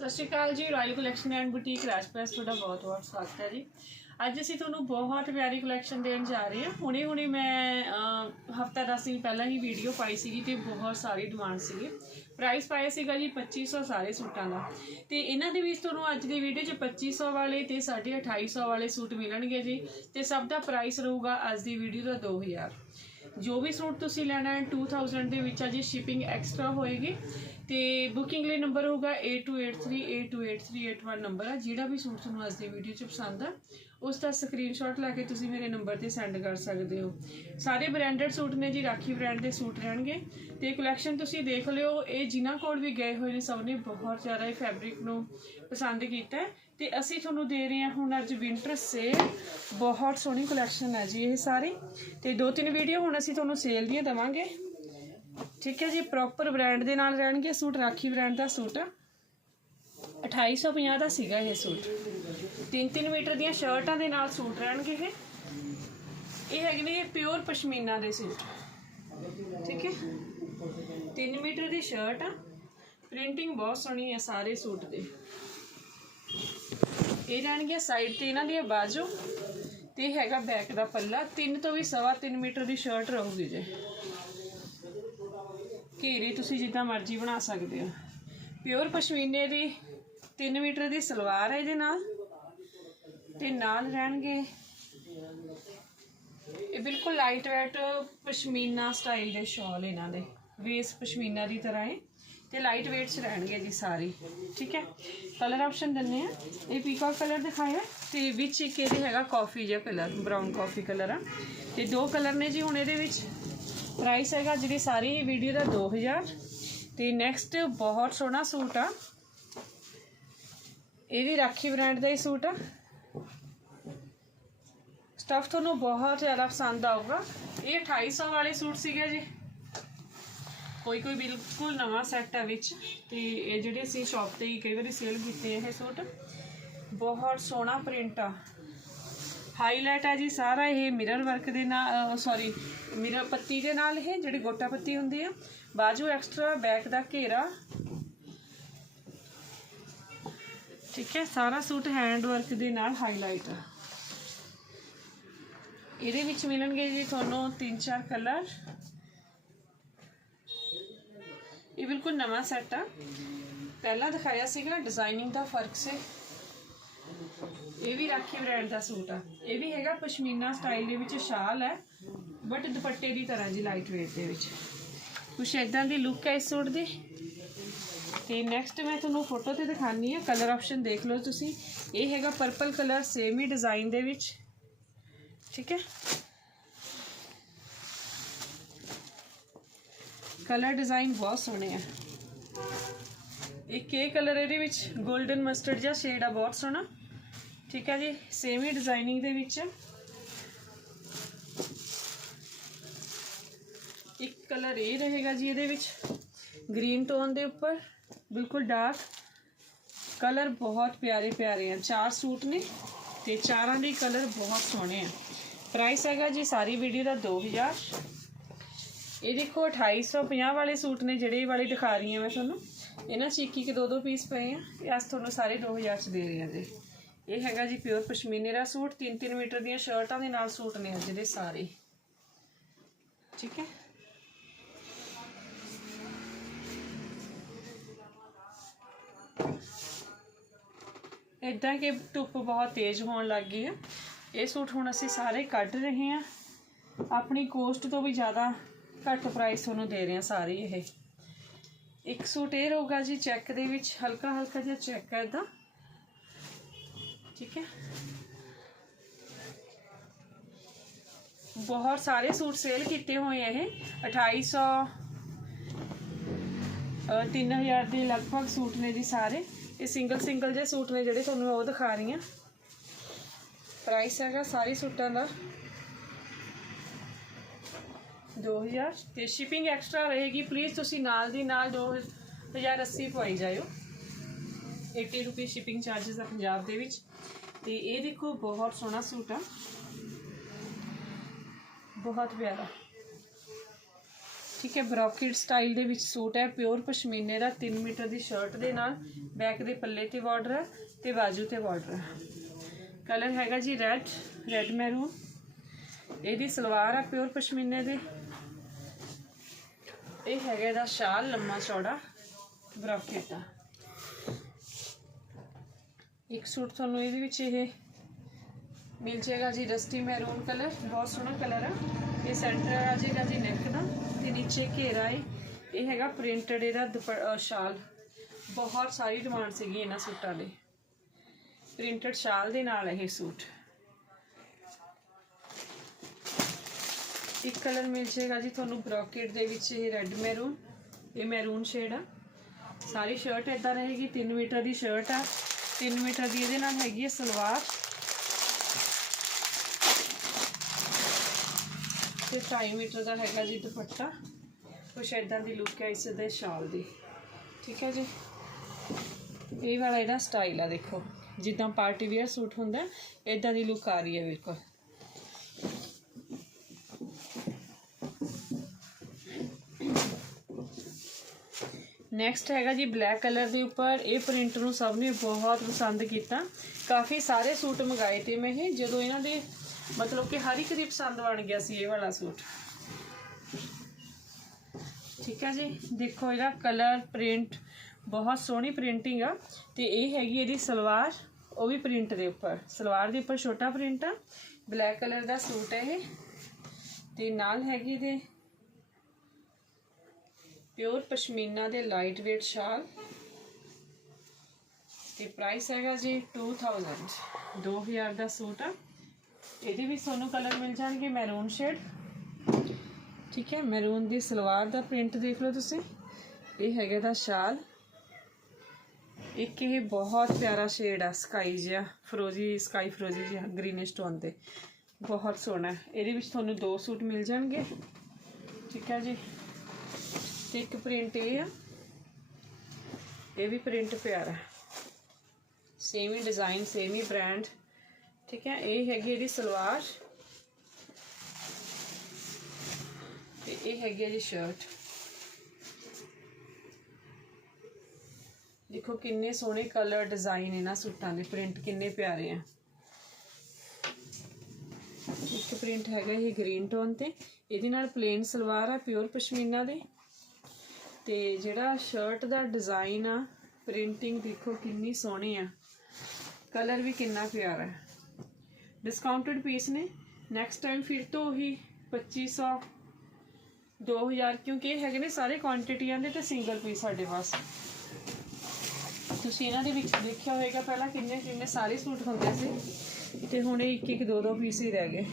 ਸਤਿ ਸ਼੍ਰੀ ਅਕਾਲ ਜੀ ਰਾਇਲ ਕਲੈਕਸ਼ਨ ਐਂਡ ਬੁਟੀਕ ਰਾਜਪੈਸ ਤੁਹਾਡਾ ਬਹੁਤ ਬਹੁਤ ਸਵਾਗਤ ਹੈ ਜੀ। ਅੱਜ ਅਸੀਂ ਤੁਹਾਨੂੰ ਬਹੁਤ ਪਿਆਰੀ ਕਲੈਕਸ਼ਨ ਦੇਣ ਜਾ ਰਹੇ ਹਾਂ। ਹੁਣੇ ਹੁਣੇ ਮੈਂ ਹਫਤਾ ਦਸ ਦਿਨ ਪਹਿਲਾਂ ਹੀ ਵੀਡੀਓ ਪਾਈ ਸੀਗੀ ਤੇ ਬਹੁਤ ਸਾਰੀ ਡਿਮਾਂਡ ਸੀਗੀ। ਪ੍ਰਾਈਸ ਪਾਇਆ ਸੀਗਾ ਜੀ 2500 ਸਾਰੇ ਸੂਟਾਂ ਦਾ। ਤੇ ਇਹਨਾਂ ਦੇ ਵਿੱਚ ਤੁਹਾਨੂੰ ਅੱਜ ਦੀ ਵੀਡੀਓ 'ਚ 2500 ਵਾਲੇ ਤੇ 2850 ਵਾਲੇ ਸੂਟ ਮਿਲਣਗੇ ਜੀ। ਤੇ ਸਭ ਦਾ ਪ੍ਰਾਈਸ ਰਹੂਗਾ ਅੱਜ ਦੀ ਵੀਡੀਓ ਦਾ 2000 ਜੋ ਵੀ ਸੂਟ ਤੁਸੀਂ ਲੈਣਾ ਹੈ 2000 ਦੇ ਵਿੱਚ ਆ ਜੀ ਸ਼ਿਪਿੰਗ ਐਕਸਟਰਾ ਹੋਏਗੀ। ਤੇ ਬੁਕਿੰਗ ਲਈ ਨੰਬਰ ਹੋਊਗਾ 8283828381 ਨੰਬਰ ਆ। ਜਿਹੜਾ ਵੀ ਸੂਟ ਤੁਹਾਨੂੰ ਅੱਜ ਦੀ ਵੀਡੀਓ 'ਚ ਪਸੰਦ ਆ ਉਸ ਦਾ ਸਕਰੀਨਸ਼ਾਟ ਲੈ ਕੇ ਤੁਸੀਂ ਮੇਰੇ ਨੰਬਰ ਤੇ ਸੈਂਡ ਕਰ ਸਕਦੇ ਹੋ। ਸਾਰੇ ਬ੍ਰਾਂਡਡ ਸੂਟ ਨੇ ਜੀ, ਰਾਖੀ ਬ੍ਰਾਂਡ ਦੇ ਸੂਟ ਰਹਿਣਗੇ। ਤੇ ਕਲੈਕਸ਼ਨ ਤੁਸੀਂ ਦੇਖ ਲਿਓ, ਇਹ ਜਿਨ੍ਹਾਂ ਕੋਲ ਵੀ ਗਏ ਹੋਏ ਨੇ, ਸਭ ਨੇ ਬਹੁਤ ਜ਼ਿਆਦਾ ਇਹ ਫੈਬਰਿਕ ਨੂੰ ਪਸੰਦ ਕੀਤਾ ਹੈ। ਤੇ ਅਸੀਂ ਤੁਹਾਨੂੰ ਦੇ ਰਹੇ ਹਾਂ ਹੁਣ ਅੱਜ ਵਿੰਟਰ ਸੇਲ ਬਹੁਤ ਸੋਹਣੀ ਕਲੈਕਸ਼ਨ ਹੈ ਜੀ ਇਹ ਸਾਰੀ। ਤੇ ਦੋ ਤਿੰਨ ਵੀਡੀਓ ਹੁਣ ਅਸੀਂ ਤੁਹਾਨੂੰ ਸੇਲ ਦੀਆਂ ਦਵਾਂਗੇ। ਠੀਕ ਹੈ ਜੀ ਪ੍ਰੋਪਰ ਬ੍ਰਾਂਡ ਦੇ ਨਾਲ ਰਹਿਣਗੇ ਸੂਟ, ਰਾਖੀ ਬ੍ਰਾਂਡ ਦਾ ਸੂਟ। ਆ 2850 ਦਾ ਸੀਗਾ ਇਹ ਸੂਟ। 3-3 ਮੀਟਰ ਦੀਆਂ ਸ਼ਰਟਾਂ ਦੇ ਨਾਲ ਸੂਟ ਰਹਿਣਗੇ ਇਹ। ਇਹ ਹੈਗੇ ਨੇ ਪਿਓਰ ਪਸ਼ਮੀਨਾ ਦੇ ਸੂਟ। ਠੀਕ ਹੈ? 3 ਮੀਟਰ ਦੀ ਸ਼ਰਟ ਆ। ਪ੍ਰਿੰਟਿੰਗ ਬਹੁਤ ਸੋਹਣੀ ਹੈ ਸਾਰੇ ਸੂਟ ਦੇ। ਇਹ ਰਹਿਣਗੀਆਂ ਸਾਈਡ ਤੇ ਇਹਨਾਂ ਦੀਆਂ ਬਾਜੂ ਤੇ ਹੈਗਾ ਬੈਕ ਦਾ ਪੱਲਾ। 3 ਤੋਂ ਵੀ ਸਵਾ 3 ਮੀਟਰ ਦੀ ਸ਼ਰਟ ਰਹੂਗੀ ਜੇ। ਘੇਰੀ ਤੁਸੀਂ ਜਿੱਦਾਂ ਮਰਜ਼ੀ ਬਣਾ ਸਕਦੇ ਹੋ। ਪਿਓਰ ਪਸ਼ਮੀਨੇ ਦੀ 3 ਮੀਟਰ ਦੀ ਸਲਵਾਰ ਹੈ ਇਹਦੇ ਨਾਲ। ਤੇ ਨਾਲ ਰਹਿਣਗੇ। ਇਹ ਬਿਲਕੁਲ ਲਾਈਟ ਵੇਟ ਪਸ਼ਮੀਨਾ ਸਟਾਈਲ ਦੇ ਸ਼ਾਲ ਇਹਨਾਂ ਦੇ। ਵੇਸ ਪਸ਼ਮੀਨਾ ਦੀ ਤਰ੍ਹਾਂ ਹੈ ਤੇ ਲਾਈਟ ਵੇਟਸ ਰਹਿਣਗੇ ਜੀ ਸਾਰੀ। ਠੀਕ ਹੈ? ਕਲਰ ਆਪਸ਼ਨ ਦਿੰਨੇ ਆ ਇਹ ਪੀਕਾ ਕਲਰ ਦਿਖਾਇਆ। ਤੇ ਵਿੱਚ ਇੱਕ ਇਹਦੇ ਹੈਗਾ ਕਾਫੀ ਜਿਹਾ ਕਲਰ ਬ੍ਰਾਊਨ ਕਾਫੀ ਕਲਰ ਆ। ਤੇ ਦੋ ਕਲਰ ਨੇ ਜੀ ਹੁਣ ਇਹਦੇ ਵਿੱਚ। ਪ੍ਰਾਈਸ ਹੈਗਾ ਜਿਹੜੀ ਸਾਰੀ ਵੀਡੀਓ ਦਾ 2000 ਤੇ ਨੈਕਸਟ ਬਹੁਤ ਸੋਹਣਾ ਸੂਟ ਆ। ਇਹ ਵੀ ਰਾਖੀ ਬ੍ਰਾਂਡ ਦਾ ਹੀ ਸੂਟ ਆ। ਸਟਫ ਤੁਹਾਨੂੰ ਬਹੁਤ ਜ਼ਿਆਦਾ ਪਸੰਦ ਆਊਗਾ। ਇਹ 2800 ਵਾਲੇ ਸੂਟ ਸੀਗੇ ਜੀ। ਕੋਈ ਕੋਈ ਬਿਲਕੁਲ ਨਵਾਂ ਸੈੱਟ ਹੈ ਵਿੱਚ। ਤੇ ਇਹ ਜਿਹੜੇ ਅਸੀਂ ਸ਼ਾਪ ਤੇ ਹੀ ਕਈ ਵਾਰੀ ਸੇਲ ਕੀਤੇ ਇਹ ਸੂਟ। ਬਹੁਤ ਸੋਹਣਾ ਪ੍ਰਿੰਟ ਆ। ਹਾਈਲਾਈਟ ਆ ਜੀ ਸਾਰਾ ਇਹ ਮਿਰਰ ਵਰਕ ਦੇ ਨਾਲ ਸੌਰੀ ਮਿਰਰ ਪੱਤੀ ਦੇ ਨਾਲ ਇਹ ਜਿਹੜੀ ਗੋਟਾ ਪੱਤੀ ਹੁੰਦੀ ਆ। ਬਾਜੂ ਐਕਸਟਰਾ ਬੈਕ ਦਾ ਘੇਰਾ। ਠੀਕ ਹੈ, ਸਾਰਾ ਸੂਟ ਹੈਂਡ ਵਰਕ ਦੇ ਨਾਲ ਹਾਈਲਾਈਟ ਆ। ਇਹਦੇ ਵਿੱਚ ਮਿਲਣਗੇ ਜੀ ਤੁਹਾਨੂੰ ਤਿੰਨ ਚਾਰ ਕਲਰ। ਇਹ ਬਿਲਕੁਲ ਨਵਾਂ ਸੈੱਟ ਆ। ਪਹਿਲਾਂ ਦਿਖਾਇਆ ਸੀਗਾ ਡਿਜ਼ਾਈਨਿੰਗ ਦਾ ਫ਼ਰਕ ਸੀ। ਇਹ ਵੀ ਰਾਖੀ ਬ੍ਰਾਂਡ ਦਾ ਸੂਟ ਆ। ਇਹ ਵੀ ਹੈਗਾ ਪਸ਼ਮੀਨਾ ਸਟਾਈਲ ਦੇ ਵਿੱਚ ਸ਼ਾਲ ਹੈ ਬਟ ਦੁਪੱਟੇ ਦੀ ਤਰ੍ਹਾਂ ਜੀ ਲਾਈਟ ਵੇਟ ਦੇ ਵਿੱਚ। ਕੁਛ ਇਦਾਂ ਦੀ ਲੁੱਕ ਹੈ ਇਸ ਸੂਟ ਦੀ। ਤੇ ਨੈਕਸਟ ਮੈਂ ਤੁਹਾਨੂੰ ਫੋਟੋ ਤੇ ਦਿਖਾਣੀ ਹੈ ਕਲਰ ਆਪਸ਼ਨ ਦੇਖ ਲਓ ਤੁਸੀਂ। ਇਹ ਹੈਗਾ ਪਰਪਲ ਕਲਰ ਸੇਮ ਹੀ ਡਿਜ਼ਾਈਨ ਦੇ ਵਿੱਚ। ਠੀਕ ਹੈ। ਕਲਰ ਡਿਜ਼ਾਈਨ ਬਹੁਤ ਸੋਹਣੇ ਆ। ਇੱਕ ਇਹ ਕਲਰ ਇਹਦੇ ਵਿੱਚ 골ਡਨ ਮਸਟਰਡ ਜਿਹਾ ਸ਼ੇਡ ਆ, ਬਹੁਤ ਸੋਹਣਾ। ਠੀਕ ਹੈ ਜੀ ਸੇਮ ਹੀ ਡਿਜ਼ਾਈਨਿੰਗ ਦੇ ਵਿੱਚ। ਇੱਕ ਕਲਰ ਇਹ ਰਹੇਗਾ ਜੀ ਇਹਦੇ ਵਿੱਚ ਗ੍ਰੀਨ ਟੋਨ ਦੇ ਉੱਪਰ, ਬਿਲਕੁਲ ਡਾਰਕ ਕਲਰ ਬਹੁਤ ਪਿਆਰੇ ਪਿਆਰੇ ਆ, ਚਾਰ ਸੂਟ ਨੇ ਤੇ ਚਾਰਾਂ ਦੇ ਕਲਰ ਬਹੁਤ ਸੋਹਣੇ ਆ। ਪ੍ਰਾਈਸ ਹੈਗਾ ਜੀ ਸਾਰੀ ਵੀਡੀਓ ਦਾ 2000 ਇਹ ਦੇਖੋ 2850 ਵਾਲੇ ਸੂਟ ਨੇ ਜਿਹੜੇ ਵਾਲੇ ਦਿਖਾ ਰਹੀ ਹਾਂ ਮੈਂ ਤੁਹਾਨੂੰ। ਇਹਨਾਂ 'ਚ ਇੱਕ ਇੱਕ ਦੋ ਦੋ ਪੀਸ ਪਏ ਆ। ਇਹ ਅੱਜ ਤੁਹਾਨੂੰ ਸਾਰੇ 2000 ਚ ਦੇ ਰਹੇ ਹਾਂ ਜੀ। ਇਹ ਹੈਗਾ ਜੀ ਪਿਓਰ ਪਸ਼ਮੀਨੇ ਦਾ ਸੂਟ। 3-3 ਮੀਟਰ ਦੀਆਂ ਸ਼ਰਟਾਂ ਦੇ ਨਾਲ ਸੂਟ ਨੇ ਅੱਜ ਦੇ ਸਾਰੇ। ਠੀਕ ਹੈ? ਇਦਾਂ ਕਿ ਧੁੱਪ ਬਹੁਤ ਤੇਜ਼ ਹੋਣ ਲੱਗ ਗਈ ਹੈ। ਇਹ ਸੂਟ ਹੁਣ ਅਸੀਂ ਸਾਰੇ ਕੱਢ ਰਹੇ ਹਾਂ। ਆਪਣੀ ਕੋਸਟ ਤੋਂ ਵੀ ਜ਼ਿਆਦਾ ਘੱਟ ਪ੍ਰਾਈਸ ਤੁਹਾਨੂੰ ਦੇ ਰਹੇ ਹਾਂ ਸਾਰੇ ਇਹ। ਇੱਕ ਸੂਟ ਇਹ ਰਹੂਗਾ ਜੀ ਚੈੱਕ ਦੇ ਵਿੱਚ ਹਲਕਾ ਹਲਕਾ ਜਿਹਾ ਚੈੱਕ ਹੈ ਠੀਕ ਹੈ। ਬਹੁਤ ਸਾਰੇ ਸੂਟ ਸੇਲ ਕੀਤੇ ਹੋਏ ਆ ਇਹ। 2800 ਅ, 3000 ਦੇ ਲਗਭਗ ਸੂਟ ਨੇ ਜੀ ਸਾਰੇ। ਇਹ ਸਿੰਗਲ ਸਿੰਗਲ ਜਿਹੇ ਸੂਟ ਨੇ ਜਿਹੜੇ ਤੁਹਾਨੂੰ ਉਹ ਦਿਖਾ ਰਹੀ ਹਾਂ। ਪ੍ਰਾਈਸ ਹੈਗਾ ਸਾਰੇ ਸੂਟਾਂ ਦਾ। 2000 ਤੇ ਸ਼ਿਪਿੰਗ ਐਕਸਟਰਾ ਰਹੇਗੀ। ਪਲੀਜ਼ ਤੁਸੀਂ ਨਾਲ ਦੀ ਨਾਲ 2080 ਪਵਾਈ ਜਾਇਓ। 80 ਰੁਪਏ ਸ਼ਿਪਿੰਗ ਚਾਰजेस ਆ ਪੰਜਾਬ ਦੇ ਵਿੱਚ। ਤੇ ਇਹ ਦੇਖੋ, ਬਹੁਤ ਸੋਹਣਾ ਸੂਟ ਆ। ਬਹੁਤ ਪਿਆਰਾ। ਠੀਕ ਹੈ ਬ੍ਰੋਕੇਡ ਸਟਾਈਲ ਦੇ ਵਿੱਚ ਸੂਟ ਹੈ। ਪਿਓਰ ਪਸ਼ਮੀਨੇ ਦਾ 3 ਮੀਟਰ ਦੀ ਸ਼ਰਟ ਦੇ ਨਾਲ। ਬੈਕ ਦੇ ਪੱਲੇ ਤੇ ਬਾਰਡਰ ਹੈ ਤੇ ਬਾਜੂ ਤੇ ਬਾਰਡਰ ਹੈ। ਕਲਰ ਹੈਗਾ ਜੀ ਰੈੱਡ ਰੈੱਡ ਮੈਰੂਨ। ਇਹਦੀ ਸਲਵਾਰ ਆ ਪਿਓਰ ਪਸ਼ਮੀਨੇ ਦੇ। ਇਹ ਹੈਗਾ ਇਹਦਾ ਸ਼ਾਲ, ਲੰਮਾ ਚੌੜਾ ਬ੍ਰੋਕੇਡ ਦਾ ਇੱਕ ਸੂਟ ਤੁਹਾਨੂੰ ਇਹਦੇ ਵਿੱਚ ਇਹ ਮਿਲ ਜਾਏਗਾ ਜੀ ਰਸਟੀ ਮੈਰੂਨ ਕਲਰ। ਬਹੁਤ ਸੋਹਣਾ ਕਲਰ ਆ। ਇਹ ਸੈਂਟਰ ਆ ਜਾਏਗਾ ਜੀ ਨੈਕ ਦਾ ਤੇ ਨੀਚੇ ਘੇਰਾ ਹੈ ਇਹ ਹੈਗਾ ਪ੍ਰਿੰਟਡ ਇਹਦਾ ਦੁਪ- ਸ਼ਾਲ। ਬਹੁਤ ਸਾਰੀ ਡਿਮਾਂਡ ਸੀਗੀ ਇਹਨਾਂ ਸੂਟਾਂ ਦੀ। ਪ੍ਰਿੰਟਡ ਸ਼ਾਲ ਦੇ ਨਾਲ ਇਹ ਸੂਟ। ਇੱਕ ਕਲਰ ਮਿਲ ਜਾਏਗਾ ਜੀ ਤੁਹਾਨੂੰ ਬ੍ਰੋਕੇਟ ਦੇ ਵਿੱਚ ਇਹ ਰੈੱਡ ਮੈਰੂਨ, ਇਹ ਮੈਰੂਨ ਸ਼ੇਡ ਆ। ਸਾਰੀ ਸ਼ਰਟ ਇਦਾਂ ਰਹੇਗੀ 3 ਮੀਟਰ ਦੀ ਸ਼ਰਟ ਆ। 3 ਮੀਟਰ ਦੀ ਇਹਦੇ ਨਾਲ ਹੈਗੀ ਹੈ ਸਲਵਾਰ। ਤੇ 2.5 ਮੀਟਰ ਦਾ ਹੈਗਾ ਜੀ ਦੁਪੱਟਾ। ਕੁਛ ਇਦਾਂ ਦੀ ਲੁੱਕ ਹੈ ਇਸ ਦੇ ਸ਼ਾਲ ਦੀ। ਠੀਕ ਹੈ ਜੀ। ਇਹ ਵਾਲਾ ਇਹਦਾ ਸਟਾਈਲ ਆ ਦੇਖੋ। ਜਿੱਦਾਂ ਪਾਰਟੀ ਵੇਅਰ ਸੂਟ ਹੁੰਦਾ ਇਦਾਂ ਦੀ ਲੁੱਕ ਆ ਰਹੀ ਹੈ ਬਿਲਕੁਲ। ਨੈਕਸਟ ਹੈਗਾ ਜੀ ਬਲੈਕ ਕਲਰ ਦੇ ਉੱਪਰ। ਇਹ ਪ੍ਰਿੰਟ ਨੂੰ ਸਭ ਨੇ ਬਹੁਤ ਪਸੰਦ ਕੀਤਾ। ਕਾਫੀ ਸਾਰੇ ਸੂਟ ਮੰਗਾਏ ਤੇ ਮੈਂ ਇਹ, ਜਦੋਂ ਇਹਨਾਂ ਦੇ ਮਤਲਬ ਕਿ ਹਰ ਇੱਕ ਦੀ ਪਸੰਦ ਬਣ ਗਿਆ ਸੀ ਇਹ ਵਾਲਾ ਸੂਟ। ਠੀਕ ਹੈ ਜੀ। ਦੇਖੋ ਇਹਦਾ ਕਲਰ ਪ੍ਰਿੰਟ ਬਹੁਤ ਸੋਹਣੀ ਪ੍ਰਿੰਟਿੰਗ ਆ। ਤੇ ਇਹ ਹੈਗੀ ਇਹਦੀ ਸਲਵਾਰ। ਉਹ ਵੀ ਪ੍ਰਿੰਟ ਦੇ ਉੱਪਰ। ਸਲਵਾਰ ਦੇ ਉੱਪਰ ਛੋਟਾ ਪ੍ਰਿੰਟ ਆ। ਬਲੈਕ ਕਲਰ ਦਾ ਸੂਟ ਹੈ ਇਹ। ਤੇ ਨਾਲ ਹੈਗੀ ਦੇ ਪਿਓਰ ਪਸ਼ਮੀਨਾ ਦੇ ਲਾਈਟ weight ਸ਼ਾਲ। ਤੇ ਪ੍ਰਾਈਸ ਹੈਗਾ ਜੀ 2000 2000 ਦਾ ਸੂਟ ਆ। ਇਹਦੇ ਵੀ ਤੁਹਾਨੂੰ ਕਲਰ ਮਿਲ ਜਾਣਗੇ ਮੈਰੂਨ ਸ਼ੇਡ ਠੀਕ ਹੈ ਮੈਰੂਨ ਦੀ ਸਲਵਾਰ ਦਾ ਪ੍ਰਿੰਟ ਦੇਖ ਲਓ ਤੁਸੀਂ। ਇਹ ਹੈਗਾ ਦਾ ਸ਼ਾਲ। ਇੱਕ ਇਹ ਬਹੁਤ ਪਿਆਰਾ ਸ਼ੇਡ ਆ ਸਕਾਈ ਜਿਹਾ, ਫਰੋਜ਼ੀ ਸਕਾਈ ਫਰੋਜ਼ੀ ਜਿਹਾ ਗ੍ਰੀਨਿਸ਼ ਟੋਨ ਤੇ। ਬਹੁਤ ਸੋਹਣਾ ਇਹਦੇ ਵਿੱਚ ਤੁਹਾਨੂੰ ਦੋ ਸੂਟ ਮਿਲ ਜਾਣਗੇ। ਠੀਕ ਹੈ ਜੀ? ਤੇ ਇੱਕ ਪ੍ਰਿੰਟ ਇਹ ਆ। ਇਹ ਵੀ ਪ੍ਰਿੰਟ ਪਿਆਰਾ ਸੇਮ ਹੀ ਡਿਜ਼ਾਈਨ ਸੇਮ ਹੀ ਬ੍ਰਾਂਡ ਠੀਕ ਹੈ? ਇਹ ਹੈਗੀ ਇਹਦੀ ਸਲਵਾਰ। ਤੇ ਇਹ ਹੈਗੀ ਹੈ ਜੀ ਸ਼ਰਟ ਦੇਖੋ ਕਿੰਨੇ ਸੋਹਣੇ ਕਲਰ ਡਿਜ਼ਾਈਨ ਇਹਨਾਂ ਸੂਟਾਂ ਦੇ ਪ੍ਰਿੰਟ ਕਿੰਨੇ ਪਿਆਰੇ ਆ। ਇੱਕ ਪ੍ਰਿੰਟ ਹੈਗਾ ਇਹ ਗ੍ਰੀਨ ਟੋਨ ਤੇ, ਇਹਦੇ ਨਾਲ ਪਲੇਨ ਸਲਵਾਰ ਆ ਪਿਓਰ ਪਸ਼ਮੀਨਾ ਦੇ। ਤੇ ਜਿਹੜਾ ਸ਼ਰਟ ਦਾ ਡਿਜ਼ਾਈਨ ਆ ਪ੍ਰਿੰਟਿੰਗ ਦੇਖੋ ਕਿੰਨੀ ਸੋਹਣੀ ਆ। ਕਲਰ ਵੀ ਕਿੰਨਾ ਪਿਆਰਾ ਹੈ ਡਿਸਕਾਊਂਟਡ ਪੀਸ ਨੇ। ਨੈਕਸਟ ਟਾਈਮ ਫਿਰ ਤੋਂ ਉਹੀ 2500 2000 ਕਿਉਂਕਿ ਇਹ ਹੈਗੇ ਨੇ ਸਾਰੇ ਕੁਆਂਟੀਟੀਆਂ ਦੇ ਤੇ ਸਿੰਗਲ ਪੀਸ ਸਾਡੇ ਪਾਸ ਤੁਸੀਂ ਇਹਨਾਂ ਦੇ ਵਿੱਚ ਦੇਖਿਆ ਹੋਵੇਗਾ ਪਹਿਲਾਂ ਕਿੰਨੇ ਕਿੰਨੇ ਸਾਰੇ ਸੂਟ ਹੁੰਦੇ ਸੀ ਤੇ ਹੁਣ ਇਹ ਇੱਕ ਇੱਕ ਦੋ ਦੋ ਪੀਸ ਹੀ ਰਹਿ ਗਏ।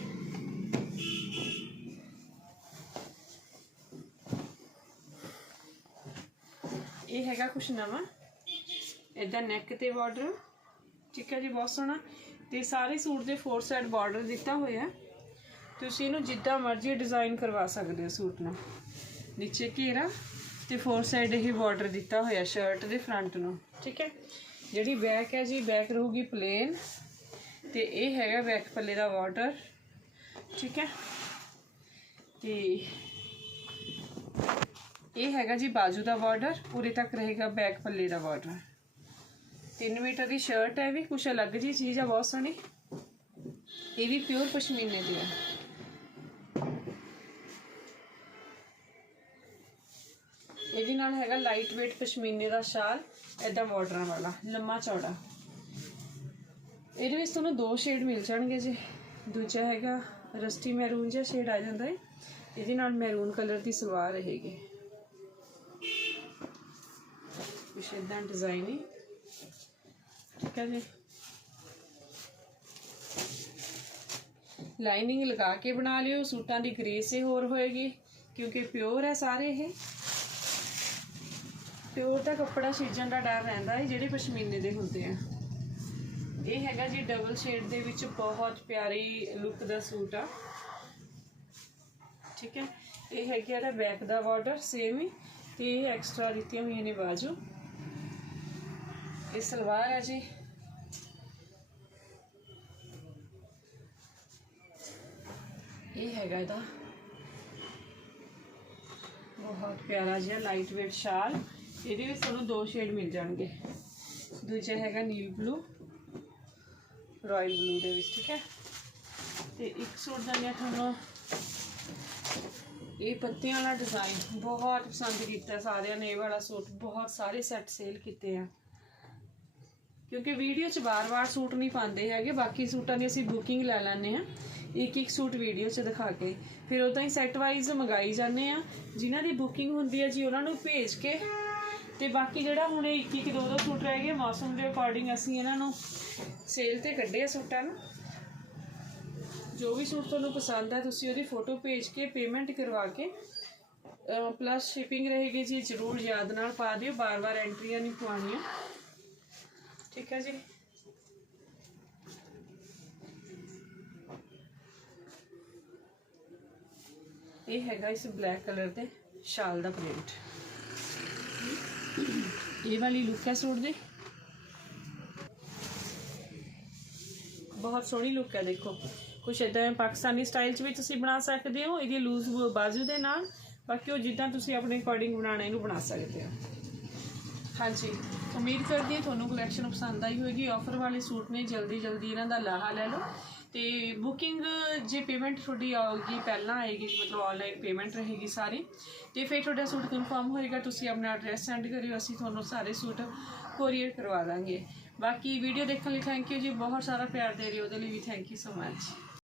ਇਹ ਹੈਗਾ ਕੁਛ ਨਵਾਂ। ਇਦਾਂ ਨੈਕ ਤੇ ਬਾਰਡਰ ਠੀਕ ਹੈ ਜੀ, ਬਹੁਤ ਸੋਹਣਾ। ਤੇ ਸਾਰੇ ਸੂਟ ਦੇ ਫੋਰ ਸਾਈਡ ਬਾਰਡਰ ਦਿੱਤਾ ਹੋਇਆ। ਤੁਸੀਂ ਇਹਨੂੰ ਜਿੱਦਾਂ ਮਰਜ਼ੀ ਡਿਜ਼ਾਈਨ ਕਰਵਾ ਸਕਦੇ ਹੋ ਸੂਟ ਨੂੰ। ਨੀਚੇ ਘੇਰਾ। ਤੇ ਫੋਰ ਸਾਈਡ ਇਹ ਬਾਰਡਰ ਦਿੱਤਾ ਹੋਇਆ ਸ਼ਰਟ ਦੇ ਫਰੰਟ ਨੂੰ। ਠੀਕ ਹੈ। ਜਿਹੜੀ ਬੈਕ ਹੈ ਜੀ ਬੈਕ ਰਹੂਗੀ ਪਲੇਨ ਤੇ ਇਹ ਹੈਗਾ ਬੈਕ ਪੱਲੇ ਦਾ ਬਾਰਡਰ ਠੀਕ ਹੈ। ਤੇ ਇਹ ਹੈਗਾ ਜੀ ਬਾਜੂ ਦਾ ਬਾਰਡਰ ਪੂਰੇ ਤੱਕ ਰਹੇਗਾ ਬੈਕ ਪੱਲੇ ਦਾ ਬਾਰਡਰ 3 ਮੀਟਰ ਦੀ ਸ਼ਰਟ ਹੈ ਵੀ, ਕੁਛ ਅਲੱਗ ਜੀ ਚੀਜ਼ ਆ, ਬਹੁਤ ਸੋਹਣੀ। ਇਹ ਵੀ ਪਿਓਰ ਪਸ਼ਮੀਨੇ ਦੀ ਹੈ। ਇਹਦੇ ਨਾਲ ਹੈਗਾ ਲਾਈਟ weight ਪਸ਼ਮੀਨੇ ਦਾ ਸ਼ਾਲ ਐਦਾਂ ਬਾਰਡਰਾਂ ਵਾਲਾ, ਲੰਮਾ ਚੌੜਾ। ਇਹਦੇ ਵਿੱਚ ਤੁਹਾਨੂੰ ਦੋ ਸ਼ੇਡ ਮਿਲ ਜਾਣਗੇ ਜੀ। ਦੂਜਾ ਹੈਗਾ ਰਸਟੀ ਮੈਰੂਨ ਜਿਹਾ ਸ਼ੇਡ ਆ ਜਾਂਦਾ ਹੈ ਇਹਦੇ ਨਾਲ ਮੈਰੂਨ ਕਲਰ ਦੀ ਸਲਵਾਰ ਰਹੇਗੀ। ਕੁਛ ਏਦਾਂ ਡਿਜ਼ਾਈਨ ਹੈ ਠੀਕ ਹੈ ਜੀ। ਲਾਈਨਿੰਗ ਲਗਾ ਕੇ ਬਣਾ ਲਿਓ, ਸੂਟਾਂ ਦੀ ਗ੍ਰੇਸ ਹੀ ਹੋਰ ਹੋਏਗੀ, ਕਿਉਂਕਿ ਪਿਓਰ ਹੈ ਸਾਰੇ ਇਹ। ਪਿਓਰ ਦਾ ਕੱਪੜਾ ਛਿੱਜਣ ਦਾ ਡਰ ਰਹਿੰਦਾ ਹੈ, ਜਿਹੜੇ ਪਸ਼ਮੀਨੇ ਦੇ ਹੁੰਦੇ ਆ। ਇਹ ਹੈਗਾ ਜੀ ਡਬਲ ਸ਼ੇਡ ਦੇ ਵਿੱਚ ਬਹੁਤ ਪਿਆਰੀ ਲੁੱਕ ਦਾ ਸੂਟ ਆ। ਠੀਕ ਹੈ, ਇਹ ਹੈਗਾ ਇਹਦਾ ਬੈਕ ਦਾ ਬਾਰਡਰ ਸੇਮ ਹੀ, ਤੇ ਇਹ ਐਕਸਟਰਾ ਦਿੱਤੀਆਂ ਹੋਈਆਂ ਨੇ ਬਾਜੂ। ਇਹ ਸਲਵਾਰ ਹੈ ਜੀ। ਇਹ ਹੈਗਾ ਇਹਦਾ। ਬਹੁਤ ਪਿਆਰਾ ਜਿਹਾ ਲਾਈਟ ਵੇਟ ਸ਼ਾਲ। ਇਹਦੇ ਵਿੱਚ ਤੁਹਾਨੂੰ ਦੋ ਸ਼ੇਡ ਮਿਲ ਜਾਣਗੇ। ਦੂਜਾ ਹੈਗਾ ਨੀਲ ਬਲੂ ਰਾਇਲ ਬਲੂ ਦੇ ਵਿੱਚ, ਠੀਕ ਹੈ। ਤੇ ਇੱਕ ਸੂਟ ਦਾ ਮੈਂ ਤੁਹਾਨੂੰ ਇਹ ਪੱਤਿਆਂ ਵਾਲਾ ਡਿਜ਼ਾਈਨ ਬਹੁਤ ਪਸੰਦ ਕੀਤਾ, ਸਾਰਿਆਂ ਨੇ ਇਹ ਵਾਲਾ ਸੂਟ, ਬਹੁਤ ਸਾਰੇ ਸੈੱਟ ਸੇਲ ਕੀਤੇ ਆ। ਕਿਉਂਕਿ ਵੀਡੀਓ 'ਚ ਵਾਰ-ਵਾਰ ਸੂਟ ਨਹੀਂ ਪਾਉਂਦੇ ਹੈਗੇ, ਬਾਕੀ ਸੂਟਾਂ ਦੀ ਅਸੀਂ ਬੁਕਿੰਗ ਲੈ ਲੈਂਦੇ ਆ ਇੱਕ ਇੱਕ ਸੂਟ ਵੀਡੀਓ 'ਚ ਦਿਖਾ ਕੇ। ਫਿਰ ਉਦਾਂ ਹੀ ਸੈੱਟ ਵਾਈਜ਼ ਮੰਗਾਈ ਜਾਂਦੇ ਆ, ਜਿਨ੍ਹਾਂ ਦੀ ਬੁਕਿੰਗ ਹੁੰਦੀ ਹੈ ਜੀ, ਉਹਨਾਂ ਨੂੰ ਭੇਜ ਕੇ ਤੇ ਬਾਕੀ ਜਿਹੜਾ ਹੁਣ ਇਹ ਇੱਕ ਇੱਕ ਦੋ ਦੋ ਸੂਟ ਰਹਿ ਗਏ, ਮੌਸਮ ਦੇ ਅਕੋਰਡਿੰਗ ਅਸੀਂ ਇਹਨਾਂ ਨੂੰ ਸੇਲ ਤੇ ਕੱਢੇ ਆ ਸੂਟਾਂ ਨੂੰ। ਜੋ ਵੀ ਸੂਟ ਤੁਹਾਨੂੰ ਪਸੰਦ ਹੈ ਤੁਸੀਂ ਉਹਦੀ ਫੋਟੋ ਭੇਜ ਕੇ ਪੇਮੈਂਟ ਕਰਵਾ ਕੇ ਪਲੱਸ ਸ਼ਿਪਿੰਗ ਰਹੇਗੀ ਜੀ, ਜ਼ਰੂਰ ਯਾਦ ਨਾਲ ਪਾ ਦਿਓ, ਬਾਰ-ਬਾਰ ਐਂਟਰੀਆਂ ਨਹੀਂ ਪਵਾਉਣੀਆਂ। ਠੀਕ ਹੈ ਜੀ? ਇਹ ਹੈਗਾ ਇਸ ਬਲੈਕ ਕਲਰ ਦੇ ਸ਼ਾਲ ਦਾ ਪ੍ਰਿੰਟ ਇਹ ਵਾਲੀ ਲੁੱਕ ਹੈ ਸੂਟ ਦੀ। ਬਹੁਤ ਸੋਹਣੀ ਲੁੱਕ ਹੈ, ਦੇਖੋ। ਕੁਛ ਇਦਾਂ ਪਾਕਿਸਤਾਨੀ ਸਟਾਈਲ 'ਚ ਵੀ ਤੁਸੀਂ ਬਣਾ ਸਕਦੇ ਹੋ, ਇਹਦੀ ਲੂਜ਼ ਬਾਜ਼ੂ ਦੇ ਨਾਲ। ਬਾਕੀ ਉਹ ਜਿੱਦਾਂ ਤੁਸੀਂ ਆਪਣੇ ਅਕੋਰਡਿੰਗ ਬਣਾਉਣਾ, ਇਹਨੂੰ ਬਣਾ ਸਕਦੇ ਹੋ। ਹਾਂਜੀ, ਉਮੀਦ ਕਰਦੀ ਹਾਂ ਤੁਹਾਨੂੰ ਕਲੈਕਸ਼ਨ ਪਸੰਦ ਆਈ ਹੋਵੇਗੀ। ਆਫਰ ਵਾਲੇ ਸੂਟ ਨੇ ਜਲਦੀ ਜਲਦੀ ਇਹਨਾਂ ਦਾ ਲਾਹਾ ਲੈ ਲਓ। ਤੇ ਬੁਕਿੰਗ ਜੇ ਪੇਮੈਂਟ ਤੁਹਾਡੀ ਆਉਗੀ ਪਹਿਲਾਂ ਆਏਗੀ, ਮਤਲਬ ਆਨਲਾਈਨ ਪੇਮੈਂਟ ਰਹੇਗੀ ਸਾਰੀ। ਤੇ ਫਿਰ ਤੁਹਾਡਾ ਸੂਟ ਕਨਫਰਮ ਹੋਏਗਾ, ਤੁਸੀਂ ਆਪਣਾ ਐਡਰੈਸ ਸੈਂਡ ਕਰਿਓ, ਅਸੀਂ ਤੁਹਾਨੂੰ ਸਾਰੇ ਸੂਟ ਕੋਰੀਅਰ ਕਰਵਾ ਦਾਂਗੇ। ਬਾਕੀ ਵੀਡੀਓ ਦੇਖਣ ਲਈ ਥੈਂਕ ਯੂ ਜੀ, ਬਹੁਤ ਸਾਰਾ ਪਿਆਰ ਦੇ ਰਹੇ ਹੋ, ਉਹਦੇ ਲਈ ਵੀ ਥੈਂਕ ਯੂ ਸੋ ਮਚ